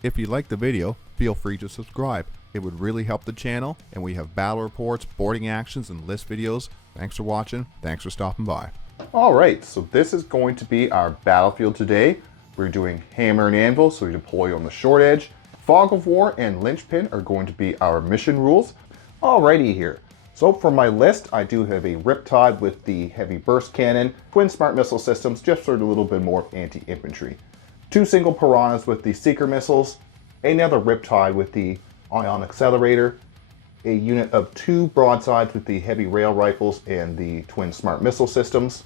If you liked the video, feel free to subscribe. It would really help the channel, and we have battle reports, boarding actions, and list videos. Thanks for watching. Thanks for stopping by. Alright, so this is going to be our battlefield today. We're doing Hammer and Anvil, so we deploy on the short edge. Fog of War and Linchpin are going to be our mission rules. Alrighty here. So for my list, I do have a Riptide with the heavy burst cannon, twin smart missile systems, just for a little bit more anti-infantry. 2 single piranhas with the seeker missiles, another Riptide with the ion accelerator, a unit of 2 broadsides with the heavy rail rifles and the twin smart missile systems,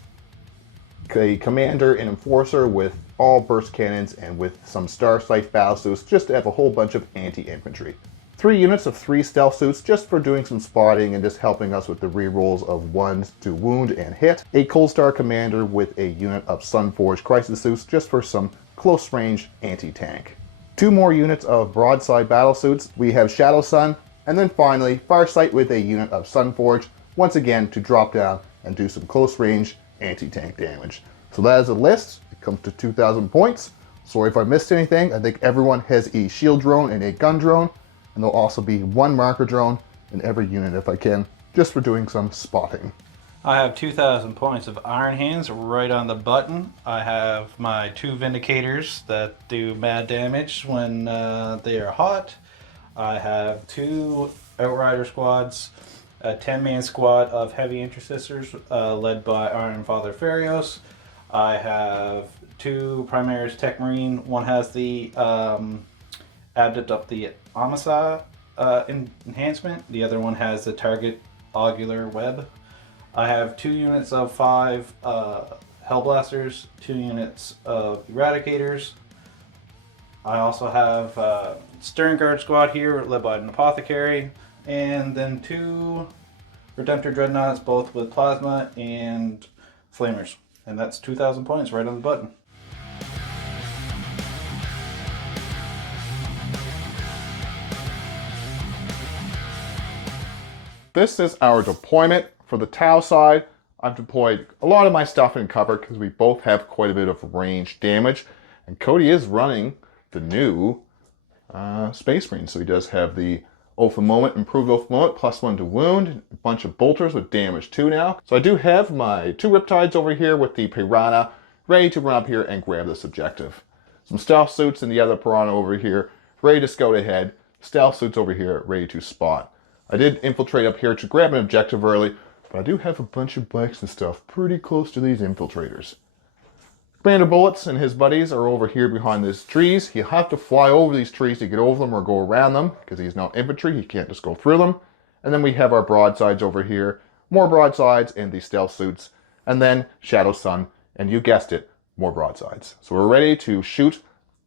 a commander and enforcer with all burst cannons and with some star sight battlesuits just to have a whole bunch of anti-infantry. 3 units of 3 stealth suits just for doing some spotting and just helping us with the rerolls of 1s to wound and hit. A Cold Star commander with a unit of Sunforged crisis suits just for some close range anti-tank. 2 more units of broadside battlesuits. We have Shadow Sun, and then finally Farsight with a unit of Sunforged, once again to drop down and do some close range anti-tank damage. So that is a list. It comes to 2,000 points. Sorry if I missed anything. I think everyone has a shield drone and a gun drone, and there'll also be 1 marker drone in every unit if I can, just for doing some spotting. I have 2,000 points of Iron Hands right on the button. I have my 2 Vindicators that do mad damage when they are hot. I have 2 Outrider squads, a 10-man squad of Heavy Intercessors led by Iron Father Farios. I have 2 Primaris Tech Marine. One has the Adept of the Amasa enhancement. The other one has the Target Augular Web. I have 2 units of 5 Hellblasters, 2 units of Eradicators. I also have Stern Guard squad here, led by an Apothecary, and then 2 Redemptor Dreadnoughts, both with Plasma and Flamers. And that's 2,000 points right on the button. This is our deployment. For the Tau side, I've deployed a lot of my stuff in cover because we both have quite a bit of range damage. And Codi is running the new Space Marine. So he does have the Oath of Moment, improved Oath of Moment, +1 to wound, a bunch of bolters with damage 2 now. So I do have my 2 Riptides over here with the Piranha ready to run up here and grab this objective. Some stealth suits and the other Piranha over here ready to scout ahead. Stealth suits over here ready to spot. I did infiltrate up here to grab an objective early, but I do have a bunch of bikes and stuff pretty close to these infiltrators. Commander Bullets and his buddies are over here behind these trees. He'll have to fly over these trees to get over them or go around them because he's not infantry. He can't just go through them. And then we have our broadsides over here. More broadsides and the stealth suits. And then Shadow Sun. And you guessed it, more broadsides. So we're ready to shoot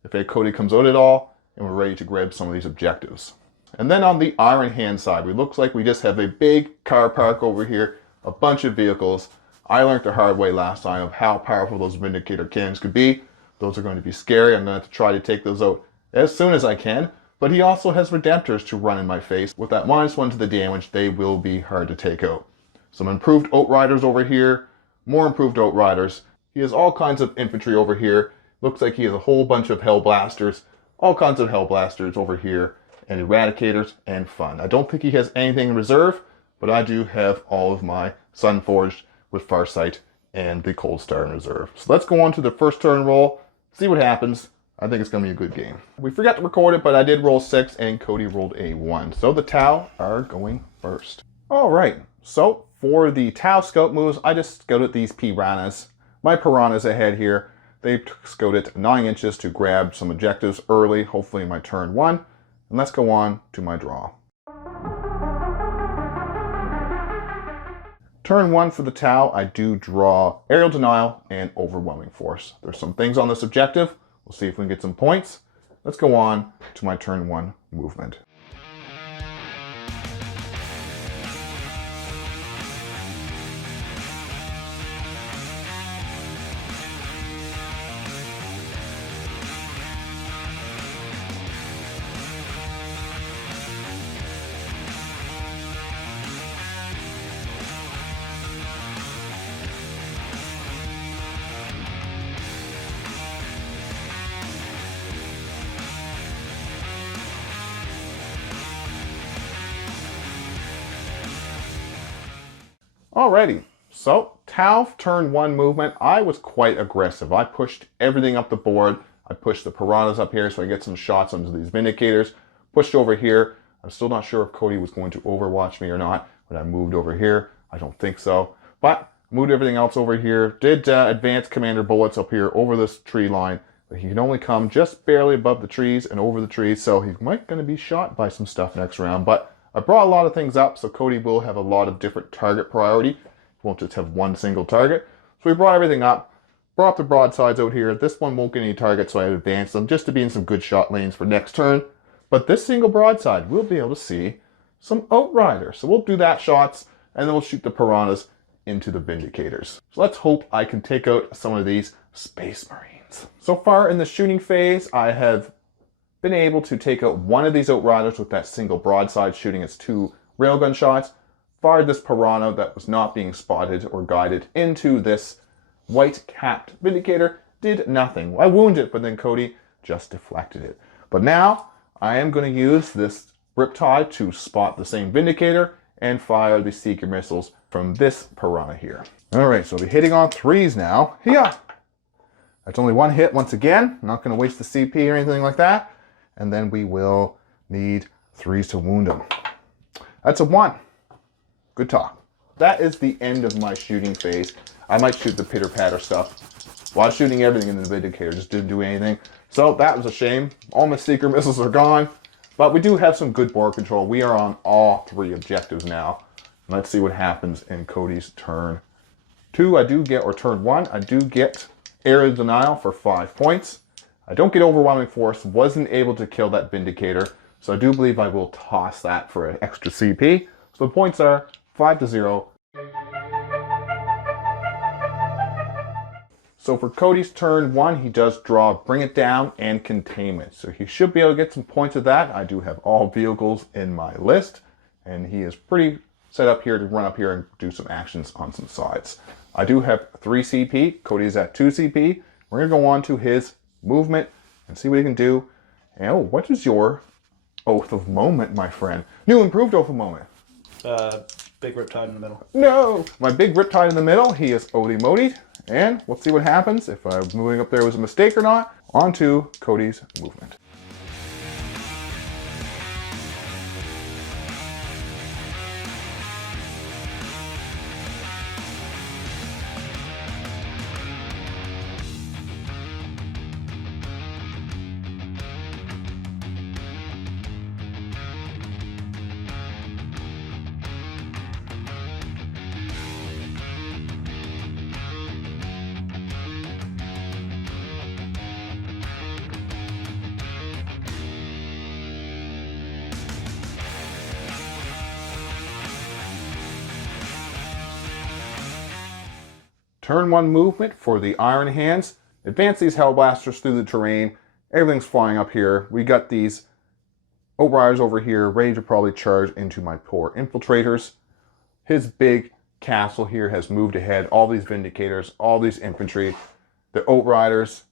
if a Codi comes out at all. And we're ready to grab some of these objectives. And then on the Iron Hand side, it looks like we just have a big car park over here, a bunch of vehicles. I learned the hard way last time of how powerful those Vindicator cannons could be. Those are going to be scary. I'm going to have to try to take those out as soon as I can. But he also has Redemptors to run in my face. With that -1 to the damage, they will be hard to take out. Some improved Outriders over here, more improved Outriders. He has all kinds of infantry over here. Looks like he has a whole bunch of Hellblasters, all kinds of Hellblasters over here, and Eradicators and fun. I don't think he has anything in reserve, but I do have all of my Sunforged with Farsight and the Cold Star in reserve. So let's go on to the first turn roll, see what happens. I think it's going to be a good game. We forgot to record it, but I did roll 6 and Codi rolled a 1. So the Tau are going first. All right, so for the Tau scout moves, I just scouted these Piranhas. My Piranhas ahead here, they scouted 9 inches to grab some objectives early, hopefully in my turn 1. And let's go on to my draw. Turn 1 for the Tau, I do draw Aerial Denial and Overwhelming Force. There's some things on this objective. We'll see if we can get some points. Let's go on to my turn 1 movement. Alrighty, so Tau turn 1 movement. I was quite aggressive. I pushed everything up the board. I pushed the piranhas up here so I get some shots onto these Vindicators. Pushed over here. I'm still not sure if Codi was going to overwatch me or not, but I moved over here. I don't think so. But moved everything else over here. Did advance commander bullets up here over this tree line. But he can only come just barely above the trees and over the trees, so he's might going to be shot by some stuff next round. But I brought a lot of things up, so Codi will have a lot of different target priority. He won't just have one single target. So we brought everything up. Brought up the broadsides out here. This one won't get any targets, so I advanced them just to be in some good shot lanes for next turn. But this single broadside, we'll be able to see some Outriders. So we'll do that shots, and then we'll shoot the piranhas into the Vindicators. So let's hope I can take out some of these Space Marines. So far in the shooting phase, I have been able to take out one of these Outriders with that single broadside, shooting its 2 railgun shots. Fired this piranha that was not being spotted or guided into this white-capped Vindicator. Did nothing. I wounded it, but then Codi just deflected it. But now I am going to use this Riptide to spot the same Vindicator and fire the Seeker missiles from this piranha here. Alright, so I'll be hitting on 3s now. Yeah. That's only 1 hit once again. I'm not going to waste the CP or anything like that. And then we will need 3s to wound him. That's a 1. Good talk. That is the end of my shooting phase. I might shoot the pitter-patter stuff. While shooting everything in the Vindicator, just didn't do anything. So that was a shame. All my Seeker missiles are gone. But we do have some good board control. We are on all 3 objectives now. Let's see what happens in Codi's turn 2. I do get, or turn 1, I do get Area Denial for 5 points. I don't get Overwhelming Force. Wasn't able to kill that Vindicator. So I do believe I will toss that for an extra CP. So the points are 5-0. So for Codi's turn 1, he does draw Bring It Down and Containment. So he should be able to get some points of that. I do have all vehicles in my list, and he is pretty set up here to run up here and do some actions on some sides. I do have 3 CP. Codi is at 2 CP. We're going to go on to his movement and see what he can do. And, oh, what is your Oath of Moment, my friend? New improved Oath of Moment. Big Riptide in the middle. No! My big Riptide in the middle. He is Odie-Modied. And we'll see what happens, if moving up there was a mistake or not. On to Codi's movement. Turn 1 movement for the Iron Hands. Advance these Hellblasters through the terrain. Everything's flying up here. We got these Outriders over here ready to probably charge into my poor Infiltrators. His big castle here has moved ahead. All these Vindicators, all these infantry, the Outriders,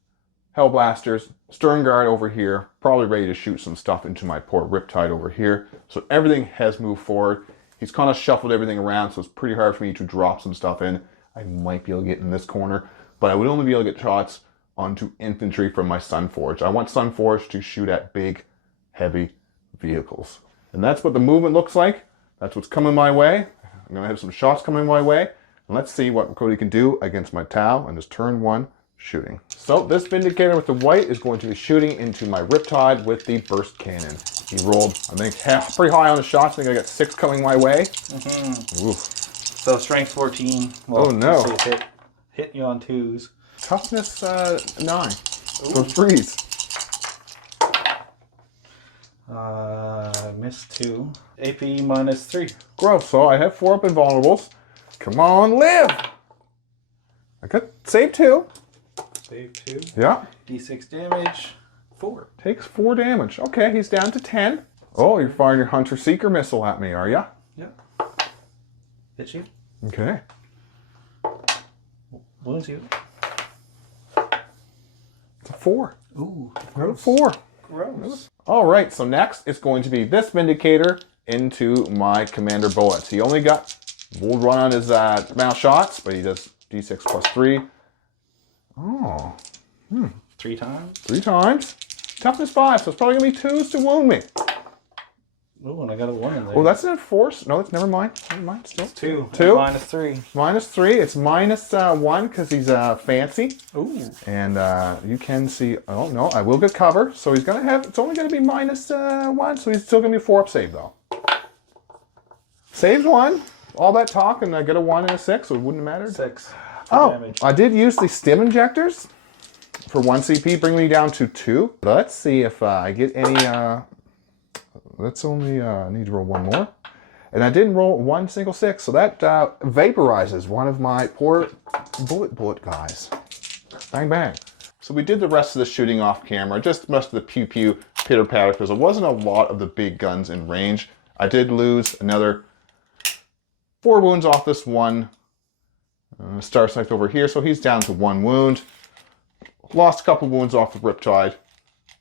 Hellblasters, Stern Guard over here, probably ready to shoot some stuff into my poor Riptide over here. So everything has moved forward. He's kind of shuffled everything around, so it's pretty hard for me to drop some stuff in. I might be able to get in this corner, but I would only be able to get shots onto infantry from my Sunforge. I want Sunforge to shoot at big, heavy vehicles. And that's what the movement looks like. That's what's coming my way. I'm going to have some shots coming my way. And let's see what Codi can do against my Tau and his turn 1 shooting. So this Vindicator with the white is going to be shooting into my Riptide with the Burst Cannon. He rolled, I think, pretty high on the shots. I think I got 6 coming my way. Oof. So strength 14. Well, oh no. Hit you on 2s. Toughness 9. So 3s. Missed 2. AP minus 3. Gross. So I have 4 up invulnerables. Come on, live! I got save 2. Save 2. Yeah. D6 damage. 4. Takes 4 damage. Okay, he's down to 10. Oh, you're firing your Hunter Seeker missile at me, are ya? Yep. Hit you. Okay. Wounds you. It's a 4. Ooh. Got a 4. Gross. All right, so next it's going to be this Vindicator into my Commander Bullets. He only got We'll run on his amount of shots, but he does d6 plus 3. Oh. 3 times. 3 times. Toughness 5, so it's probably going to be 2s to wound me. Oh, and I got a 1 in there. Oh, that's an enforce. No, that's never mind. Never mind. Still. 2. 2. Minus 3. Minus 3. It's minus 1 because he's fancy. Ooh. And you can see, oh no, I will get cover. So he's going to have, it's only going to be minus 1. So he's still going to be 4-up save though. Saves 1. All that talk and I get a 1 and a 6, so it wouldn't matter. 6. Oh, damage. I did use the stim injectors for 1 CP, bring me down to 2. Let's see if I get any, let's only need to roll 1 more. And I didn't roll 1 single 6, so that vaporizes one of my poor bullet guys. Bang, bang. So we did the rest of the shooting off camera, just most of the pew-pew, pitter-patter, because there wasn't a lot of the big guns in range. I did lose another 4 wounds off this one Star Sight over here, so he's down to 1 wound. Lost a couple wounds off the Riptide.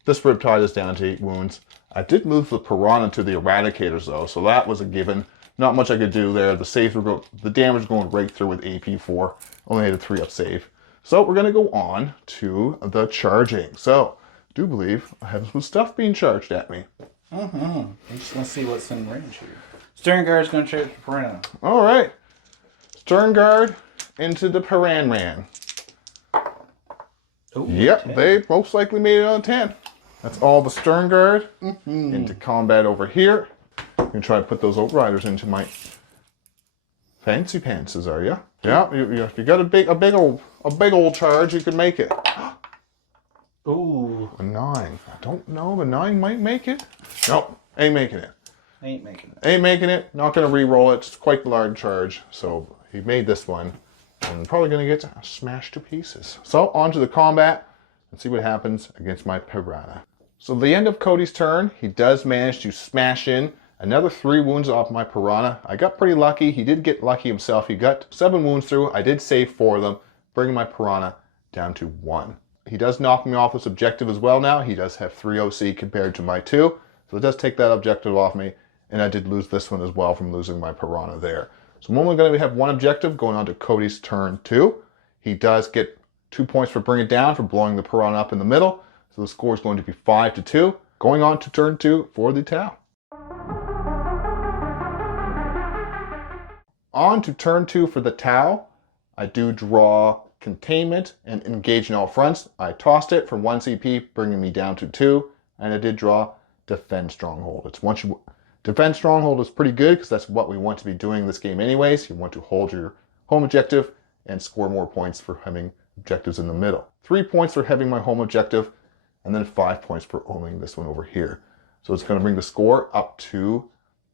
This Riptide is down to 8 wounds. I did move the Piranha to the Eradicators though, so that was a given. Not much I could do there. The saves were the damage going right through with AP4. Only had a 3-up save. So we're going to go on to the charging. So, do believe I have some stuff being charged at me. I'm just going to see what's in range here. Stern Guard's going to charge the Piranha. All right. Stern Guard into the Piranman. Ooh, Yep, 10. they most likely made it on 10. That's all the Stern Guard into combat over here. I'm going to try to put those Outriders into my fancy pantses, are you? Yeah, if you got a big old charge, you can make it. Ooh. A 9. I don't know, the 9 might make it. Nope, ain't making it. Ain't making it. Ain't making it. Not going to re-roll it. It's quite a large charge. So he made this one. And probably going to get smashed to pieces. So on to the combat and see what happens against my Piranha. So the end of Cody's turn, he does manage to smash in another 3 wounds off my Piranha. I got pretty lucky. He did get lucky himself. He got 7 wounds through. I did save 4 of them, bringing my Piranha down to 1. He does knock me off this objective as well now. He does have 3 OC compared to my 2. So it does take that objective off me. And I did lose this one as well from losing my Piranha there. So I'm only going to have 1 objective going on to Cody's turn 2. He does get 2 points for bringing it down for blowing the Piranha up in the middle. So the score is going to be 5-2. Going on to turn 2 for the Tau. On to turn 2 for the Tau. I do draw Containment and Engage in all fronts. I tossed it for 1 CP, bringing me down to 2. And I did draw Defend Stronghold. It's once you Defend Stronghold is pretty good because that's what we want to be doing in this game anyways. You want to hold your home objective and score more points for having objectives in the middle. 3 points for having my home objective, and then 5 points for owning this one over here. So it's going to bring the score up to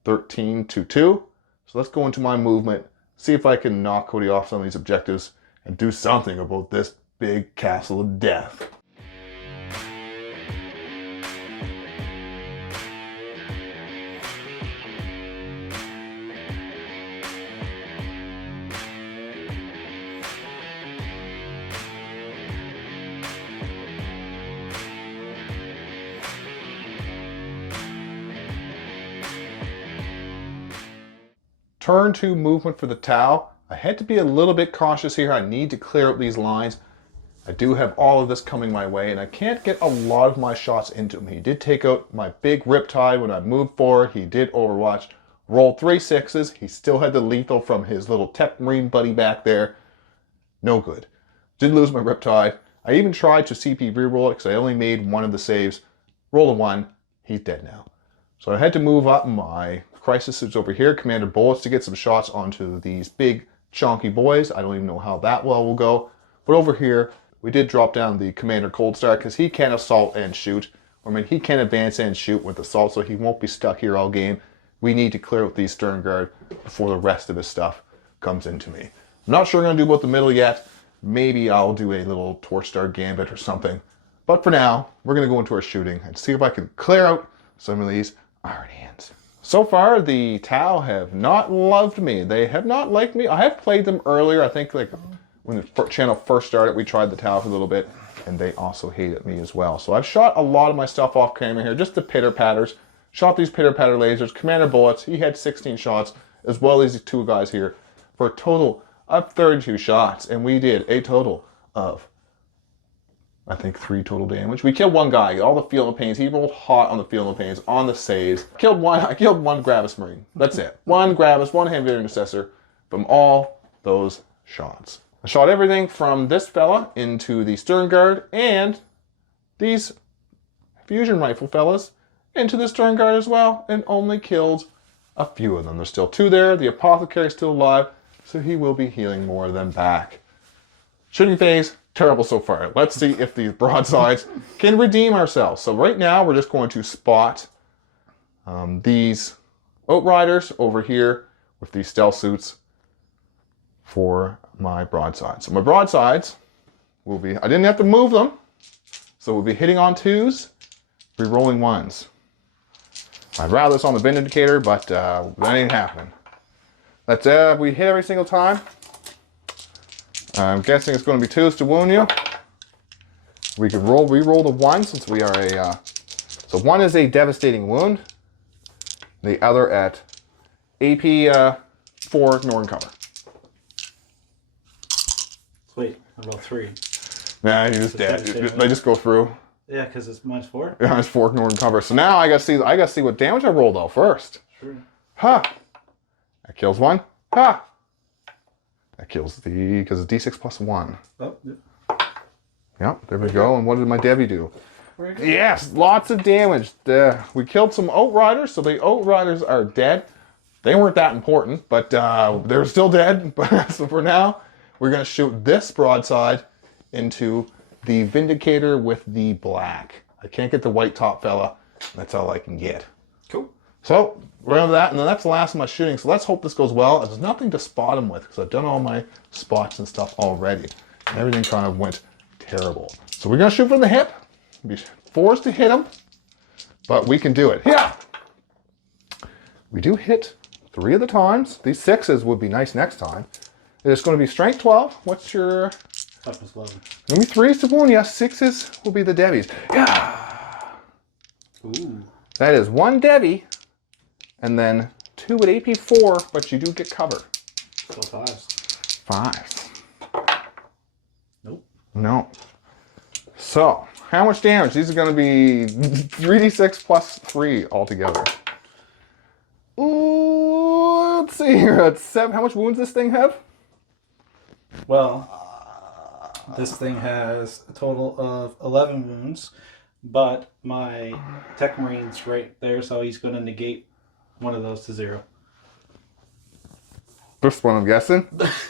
13-2. So let's go into my movement, see if I can knock Cody off some of these objectives and do something about this big castle of death. Turn 2 movement for the Tau. I had to be a little bit cautious here. I need to clear up these lines. I do have all of this coming my way, and I can't get a lot of my shots into him. He did take out my big Riptide when I moved forward. He did Overwatch. Rolled 3 6s. He still had the lethal from his little Tech Marine buddy back there. No good. Did lose my Riptide. I even tried to CP reroll it because I only made 1 of the saves. Roll a 1. He's dead now. So I had to move up my Crisis is over here, Commander Bullets, to get some shots onto these big chonky boys. I don't even know how that well will go. But over here, we did drop down the Commander Cold Star because he can assault and shoot. I mean, he can advance and shoot with assault, so he won't be stuck here all game. We need to clear out these Stern Guard before the rest of his stuff comes into me. I'm not sure what I'm going to do about the middle yet. Maybe I'll do a little Torch Star Gambit or something. But for now, we're going to go into our shooting and see if I can clear out some of these Iron Hands. So far, the Tau have not loved me. They have not liked me. I have played them earlier. I think like when the channel first started, we tried the Tau for a little bit, and they also hated me as well. So I've shot a lot of my stuff off camera here, just the pitter-patters. Shot these pitter-patter lasers. Commander Bullets, he had 16 shots, as well as these 2 guys here for a total of 32 shots. And we did a total of, I think, 3 total damage. We killed one guy, all the Field of Pains. He rolled hot on the Field of Pains, on the saves. I killed one Gravis Marine. That's it. One Gravis, one Hand Intercessor from all those shots. I shot everything from this fella into the Stern Guard and these fusion rifle fellas into the Stern Guard as well, and only killed a few of them. There's still 2 there. The Apothecary is still alive, so he will be healing more of them back. Shooting phase, terrible so far. Let's see if these broadsides can redeem ourselves. So right now, we're just going to spot these Outriders over here with these stealth suits for my broadsides. So my broadsides will be, I didn't have to move them, so we'll be hitting on 2s, re-rolling 1s. I'd rather this on the Vindicator, but that ain't happening. That's we hit every single time. I'm guessing it's going to be 2s to wound you. We could re-roll the 1 since we are a, so 1 is a devastating wound. The other at AP 4 ignore and cover. Wait, I rolled 3. Nah, you're just dead. They just go through. Yeah, because it's -4. Yeah, it's 4 ignore and cover. So now I gotta see what damage I rolled out first. Sure. Ha! That kills 1. Ha! That kills because it's D6 plus 1. Oh, yeah. Yep, there we go. And what did my Debbie do? Very good. Yes, lots of damage. We killed some Outriders, so the Outriders are dead. They weren't that important, but they're still dead. So for now, we're going to shoot this broadside into the Vindicator with the black. I can't get the white top fella. That's all I can get. Cool. So, we're on that, and then that's the last of my shooting. So let's hope this goes well. There's nothing to spot him with, because I've done all my spots and stuff already. And everything kind of went terrible. So we're going to shoot from the hip. Be forced to hit him, but we can do it. Yeah! We do hit 3 of the times. These 6s would be nice next time. It's going to be strength 12. What's your... Toughness 11. Going to be 3s to wound you. 6s will be the Debbies. Yeah! Ooh. That is 1 Debbie, and then 2 at AP 4, but you do get cover. So 5s. 5s. Nope. No. So, how much damage? These are going to be 3d6 plus 3 altogether. Ooh, let's see here. That's 7. How much wounds does this thing have? Well, this thing has a total of 11 wounds, but my Tech Marine's right there, so he's going to negate one of those to 0. First one, I'm guessing.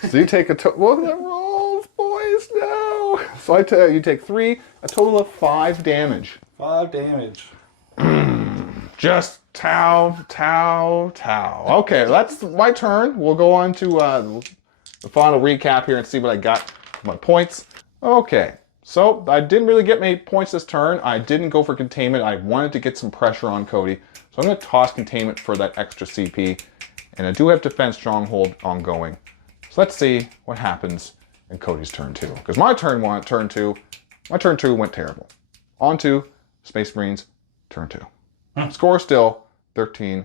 So you take well, that rolls, boys, no. So I tell you, you take 3, a total of 5 damage. 5 damage. Just Tau. Okay, that's my turn. We'll go on to the final recap here and see what I got for my points. Okay, so I didn't really get many points this turn. I didn't go for containment. I wanted to get some pressure on Cody. So I'm going to toss containment for that extra CP. And I do have defense stronghold ongoing. So let's see what happens in Cody's turn 2. Because my turn 2 went terrible. On to Space Marines, turn 2. Score still 13-2.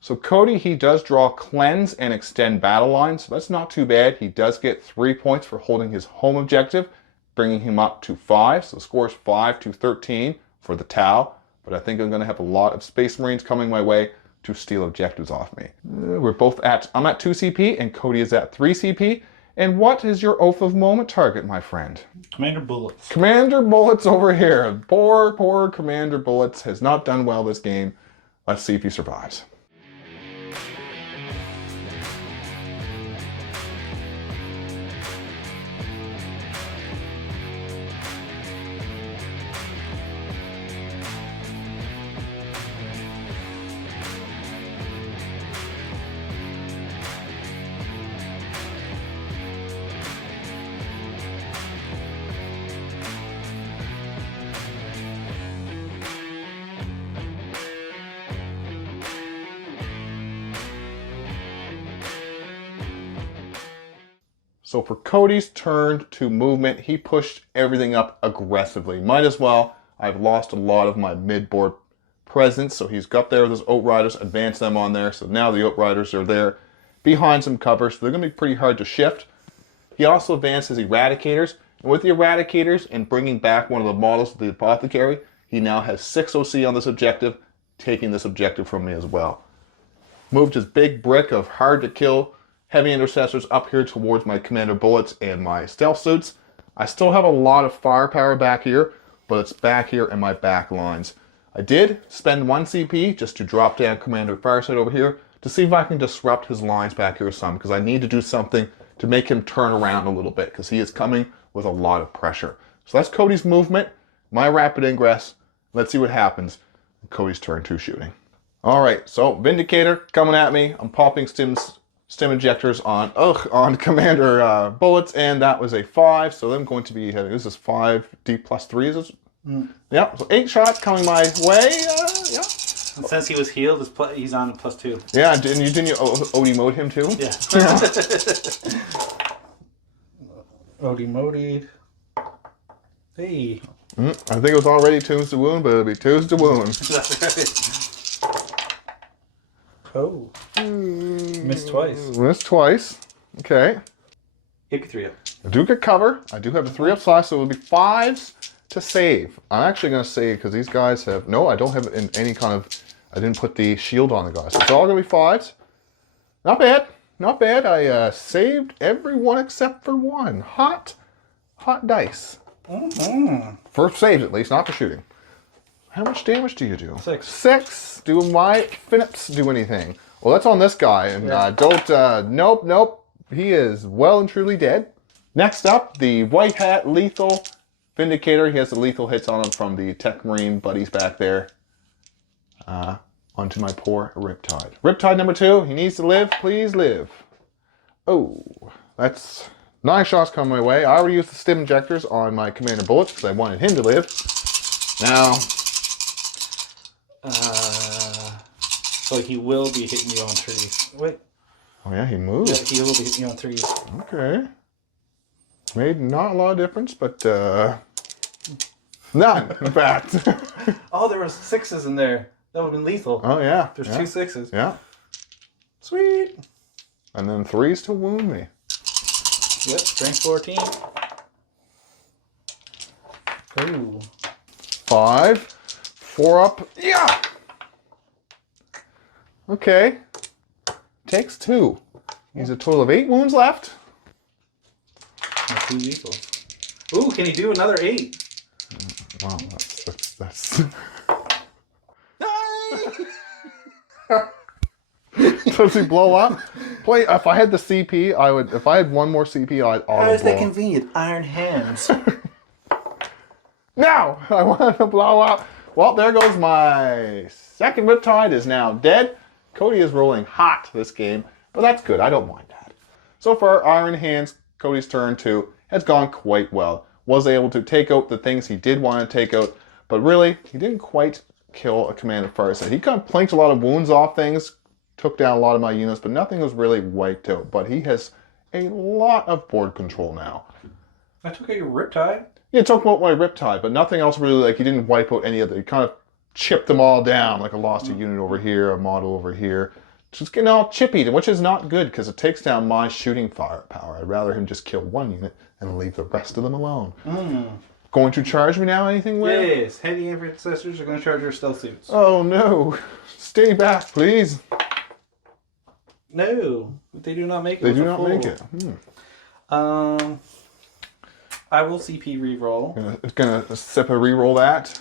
So Cody, he does draw Cleanse and Extend Battle Lines. So that's not too bad. He does get 3 points for holding his home objective, bringing him up to 5. So the score is 5-13 for the Tau. But I think I'm going to have a lot of Space Marines coming my way to steal objectives off me. I'm at 2 CP and Cody is at 3 CP. And what is your Oath of Moment target, my friend? Commander Bullets. Commander Bullets over here. Poor Commander Bullets has not done well this game. Let's see if he survives. So for Cody's turn to movement, he pushed everything up aggressively. Might as well. I've lost a lot of my mid-board presence. So he's got there with his Outriders, advanced them on there. So now the Outriders are there behind some cover, so they're going to be pretty hard to shift. He also advanced his Eradicators. And with the Eradicators and bringing back one of the models of the Apothecary, he now has 6 OC on this objective, taking this objective from me as well. Moved his big brick of hard-to-kill heavy intercessors up here towards my commander bullets and my stealth suits. I still have a lot of firepower back here, but it's back here in my back lines. I did spend 1 CP just to drop down Commander Fireside over here to see if I can disrupt his lines back here some, because I need to do something to make him turn around a little bit, because he is coming with a lot of pressure. So that's Cody's movement, my rapid ingress. Let's see what happens. Cody's turn 2 shooting. All right, so Vindicator coming at me. I'm popping stim injectors on Commander bullets, and that was a 5. So I'm going to be hitting. This is 5D plus 3. Is this? Yeah, so 8 shots coming my way. Yeah. And since he was healed, he's on +2. Yeah, didn't you OD mode him too? Yeah. OD mode. Hey. I think it was already Tunes to Wound, but it'll be Tunes to Wound. That's right. Oh. Missed twice. Missed twice. Okay. Hit 3 up. I do get cover. I do have the 3 up slash, so it'll be 5s to save. I'm actually going to save because these guys have... No, I don't have in any kind of... I didn't put the shield on the guys. So it's all going to be 5s. Not bad. Not bad. I saved everyone except for 1. Hot dice. First saves at least, not for shooting. How much damage do you do? 6. 6. Do my Finips do anything? Well, that's on this guy. And nope. He is well and truly dead. Next up, the White Hat Lethal Vindicator. He has the lethal hits on him from the Tech Marine buddies back there. Onto my poor Riptide. Riptide number 2. He needs to live. Please live. Oh, that's 9 shots coming my way. I already used the stim injectors on my commander bullets because I wanted him to live. Now... so he will be hitting you on 3s. Wait. Oh yeah, he moved. Yeah, he will be hitting you on 3s. Okay. Made not a lot of difference, but none, in fact. Oh, there was 6s in there. That would have been lethal. Oh yeah. There's 2 6s. Yeah. Sweet. And then 3s to wound me. Yep, strength 14. Ooh. 5. 4 up. Yeah! Okay. Takes 2. He's a total of 8 wounds left. And 2 lethals. Ooh, can he do another 8? Wow, that's... Does he blow up? If I had the CP, I would. If I had 1 more CP, I'd auto blow. How is that convenient? Iron hands. No! I want to blow up. Well, there goes my second Riptide is now dead. Cody is rolling hot this game, but that's good. I don't mind that. So far, Iron Hands, Cody's turn 2, has gone quite well. Was able to take out the things he did want to take out, but really, he didn't quite kill a Commander Fireside. He kind of planked a lot of wounds off things, took down a lot of my units, but nothing was really wiped out. But he has a lot of board control now. I took out your Riptide. Yeah, took out my Riptide, but nothing else really, like, he didn't wipe out any of it. He kind of chipped them all down, like I lost a unit over here, a model over here. Just getting all chippied, which is not good, because it takes down my shooting firepower. I'd rather him just kill 1 unit and leave the rest of them alone. Going to charge me now, anything, Will? Yes, heavy intercessors are going to charge your stealth suits. Oh, no. Stay back, please. No, they do not make it. They do not make it. I will CP reroll. Gonna sip a reroll that.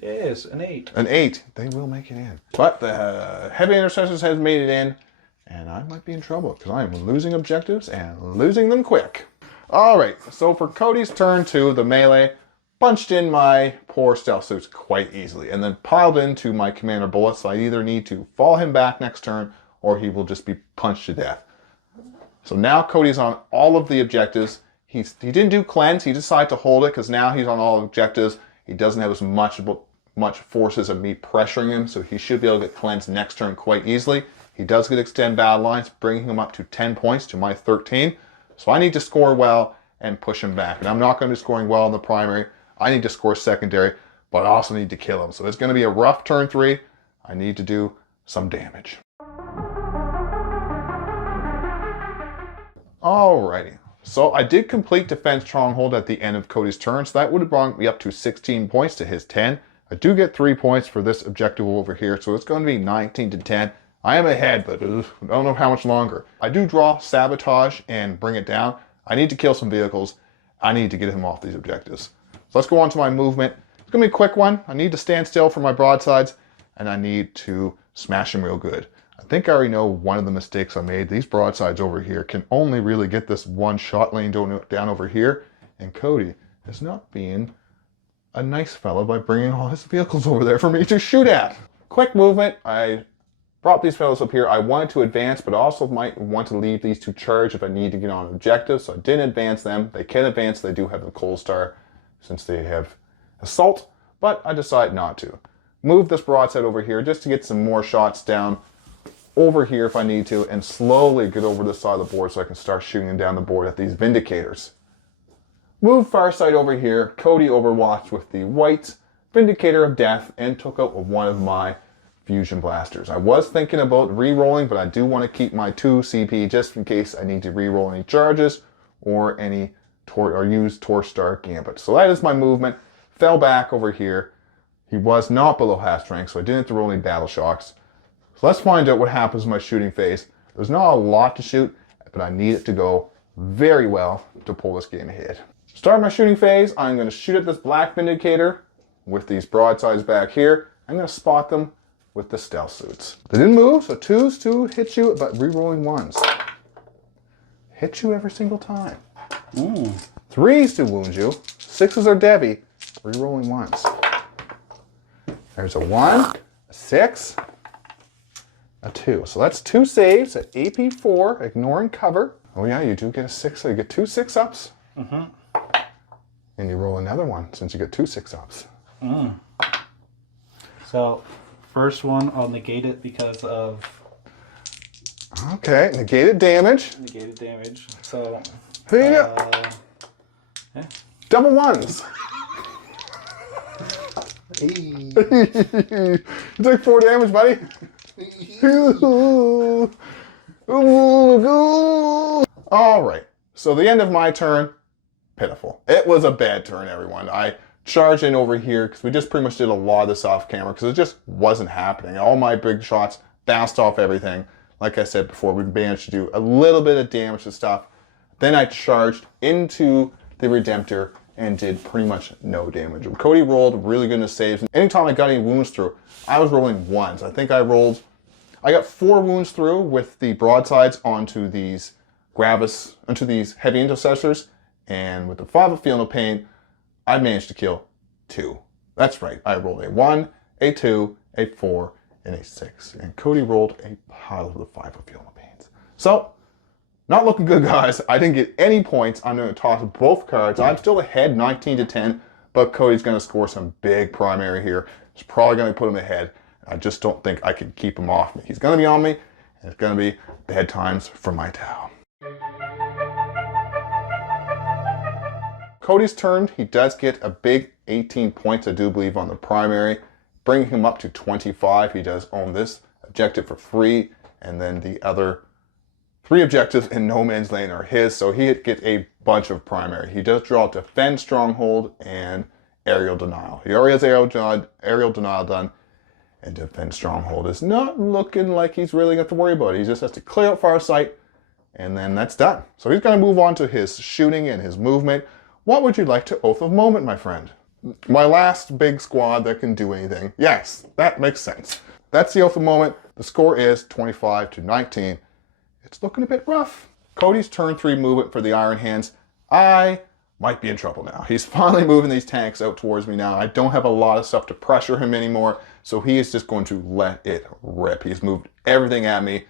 Yes, an 8. An 8. They will make it in. But the heavy intercessors has made it in, and I might be in trouble because I am losing objectives and losing them quick. All right, so for Cody's turn 2, the melee punched in my poor stealth suits quite easily and then piled into my commander bullets. So I either need to fall him back next turn or he will just be punched to death. So now Cody's on all of the objectives. He didn't do cleanse. He decided to hold it because now he's on all objectives. He doesn't have as much forces of me pressuring him, so he should be able to get cleansed next turn quite easily. He does get extend battle lines, bringing him up to 10 points to my 13. So I need to score well and push him back. And I'm not going to be scoring well in the primary. I need to score secondary, but I also need to kill him. So it's going to be a rough turn 3. I need to do some damage. Alrighty. So I did complete Defense Stronghold at the end of Cody's turn, so that would have brought me up to 16 points to his 10. I do get 3 points for this objective over here, so it's going to be 19 to 10. I am ahead, but I don't know how much longer. I do draw Sabotage and bring it down. I need to kill some vehicles. I need to get him off these objectives. So let's go on to my movement. It's going to be a quick one. I need to stand still for my broadsides, and I need to smash him real good. I think I already know one of the mistakes I made. These broadsides over here can only really get this one shot lane down over here, and Cody is not being a nice fellow by bringing all his vehicles over there for me to shoot at. Quick movement. I brought these fellows up here. I wanted to advance, but also might want to leave these to charge if I need to get on objectives, so I didn't advance them. They can advance. They do have the Cold Star since they have Assault, but I decided not to. Move this broadside over here just to get some more shots down over here if I need to, and slowly get over this side of the board so I can start shooting them down the board at these Vindicators. Move far side over here. Cody overwatched with the white Vindicator of Death and took out one of my Fusion Blasters. I was thinking about re-rolling, but I do want to keep my 2 CP just in case I need to re-roll any charges or any use Torch Star Gambit. So that is my movement. Fell back over here. He was not below half strength, so I didn't have to roll any battle shocks. So let's find out what happens in my shooting phase. There's not a lot to shoot, but I need it to go very well to pull this game ahead. Start my shooting phase. I'm going to shoot at this black Vindicator with these broadsides back here. I'm going to spot them with the stealth suits. They didn't move, so 2s to hit you, but re-rolling 1s. Hit you every single time. 3s to wound you. 6s are Debbie. Re-rolling 1s. There's a 1, a 6, a 2. So that's 2 saves at AP 4, ignoring cover. Oh yeah, you do get a 6, so you get 2 6-ups. And you roll another one since you get 2 6-ups. So, first one, I'll negate it because of... Okay, negated damage. Negated damage. So, yeah. Double 1s. You took 4 damage, buddy. All right. So the end of my turn, pitiful. It was a bad turn, everyone. I charged in over here because we just pretty much did a lot of this off camera because it just wasn't happening. All my big shots bounced off everything. Like I said before, we managed to do a little bit of damage to stuff. Then I charged into the Redemptor and did pretty much no damage. Cody rolled really good in his saves. Anytime I got any wounds through, I was rolling 1s. I think I got 4 wounds through with the broadsides onto these heavy intercessors, and with the 5 of Feel No Pain, I managed to kill 2. That's right, I rolled a 1, a 2, a 4, and a 6. And Cody rolled a pile of the 5 of Feel No Pains. So, not looking good, guys. I didn't get any points. I'm going to toss both cards. I'm still ahead 19 to 10, but Cody's going to score some big primary here. It's probably going to put him ahead. I just don't think I can keep him off me. He's going to be on me, and it's going to be bad times for my Tau. Cody's turn. He does get a big 18 points, I do believe, on the primary, bringing him up to 25. He does own this objective for free, and then the other 3 objectives in No Man's Land are his, so he gets a bunch of primary. He does draw Defend Stronghold and Aerial Denial. He already has Aerial Denial done, and Defend Stronghold is not looking like he's really going to have to worry about it. He just has to clear out Farsight, and then that's done. So he's going to move on to his shooting and his movement. What would you like to Oath of Moment, my friend? My last big squad that can do anything. Yes, that makes sense. That's the Oath of Moment. The score is 25 to 19. It's looking a bit rough. Cody's turn 3 movement for the Iron Hands. I might be in trouble now. He's finally moving these tanks out towards me now. I don't have a lot of stuff to pressure him anymore, so he is just going to let it rip. He's moved everything at me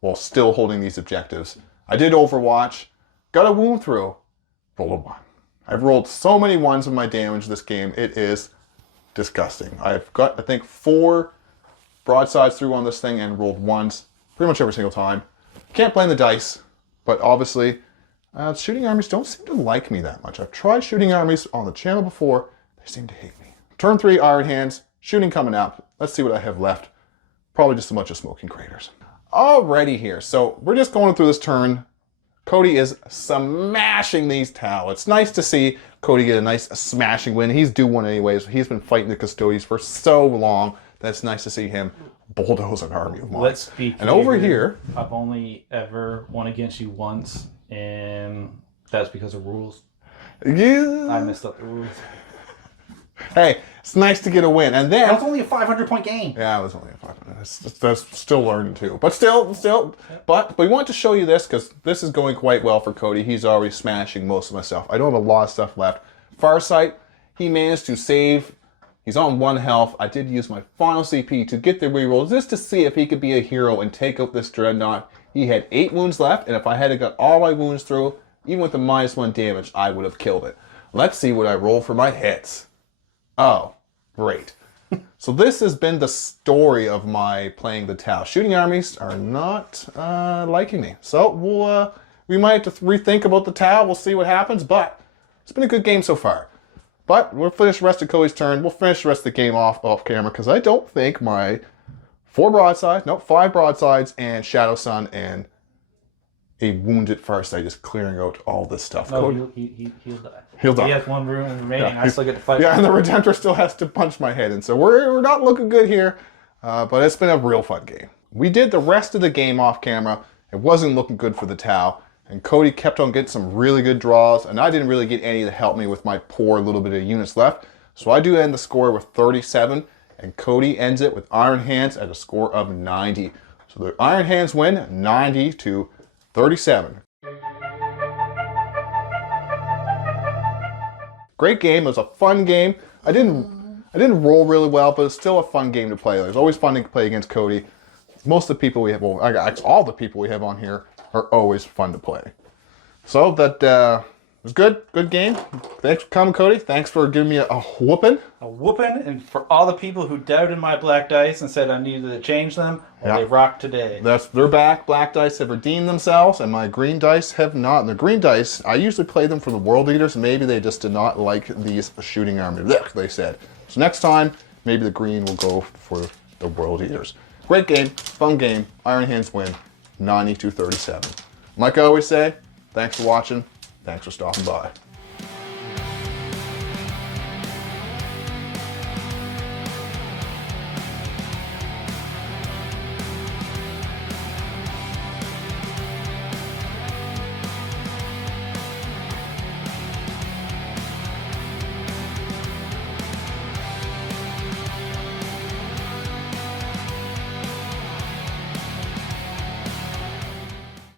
while still holding these objectives. I did Overwatch, got a wound through, rolled a 1. I've rolled so many 1s in my damage this game. It is disgusting. I've got, I think, 4 broadsides through on this thing and rolled 1s pretty much every single time. Can't blame the dice, but obviously shooting armies don't seem to like me that much. I've tried shooting armies on the channel before. seem to hate me. Turn 3 Iron Hands, shooting coming up. Let's see what I have left. Probably just a bunch of smoking craters. Alrighty here, so we're just going through this turn. Codi is smashing these Tau. It's nice to see Codi get a nice smashing win. He's due one anyways. He's been fighting the Custodians for so long. That's nice to see him bulldoze an army of mine. Let's be clear. And over here, I've only ever won against you once, and that's because of rules. yeah. I messed up the rules. Hey, it's nice to get a win. And then That's only a 500-point game. yeah, it was only a 500. That's still learning too. But still. But we want to show you this because this is going quite well for Codi. He's already smashing most of my stuff. I don't have a lot of stuff left. Farsight, he managed to save. He's on 1 health. I did use my final CP to get the reroll just to see if he could be a hero and take out this Dreadnought. He had 8 wounds left, and if I had got all my wounds through, even with the -1 damage, I would have killed it. Let's see what I roll for my hits. Oh, great. So this has been the story of my playing the Tau. Shooting armies are not liking me. So we might have to rethink about the Tau. We'll see what happens, but it's been a good game so far. But we'll finish the rest of Codi's turn. We'll finish the rest of the game off camera because I don't think my 5 broadsides and Shadow Sun and a wounded Farsight is clearing out all this stuff. No, Codi, he'll die. He'll die. He has 1 room remaining. I still get to fight. Yeah, and the Redemptor still has to punch my head in. So we're not looking good here, but it's been a real fun game. We did the rest of the game off camera. It wasn't looking good for the Tau, and Codi kept on getting some really good draws, and I didn't really get any to help me with my poor little bit of units left. So I do end the score with 37, and Codi ends it with Iron Hands at a score of 90. So the Iron Hands win 90 to 37. Great game. It was a fun game. I didn't roll really well, but it's still a fun game to play. It's always fun to play against Codi. Most of the people we have, well, actually all the people we have on here are always fun to play. So that was good. Good game. Thanks for coming, Codi. Thanks for giving me a whooping. A whooping, and for all the people who doubted my black dice and said I needed to change them, well, Yeah. they rock today. They're back. Black dice have redeemed themselves, and my green dice have not. And the green dice, I usually play them for the World Eaters. Maybe they just did not like these shooting armies. They said. So next time, maybe the green will go for the World Eaters. Great game, fun game. Iron Hands win, 90 to 37. Like I always say, thanks for watching. Thanks for stopping by.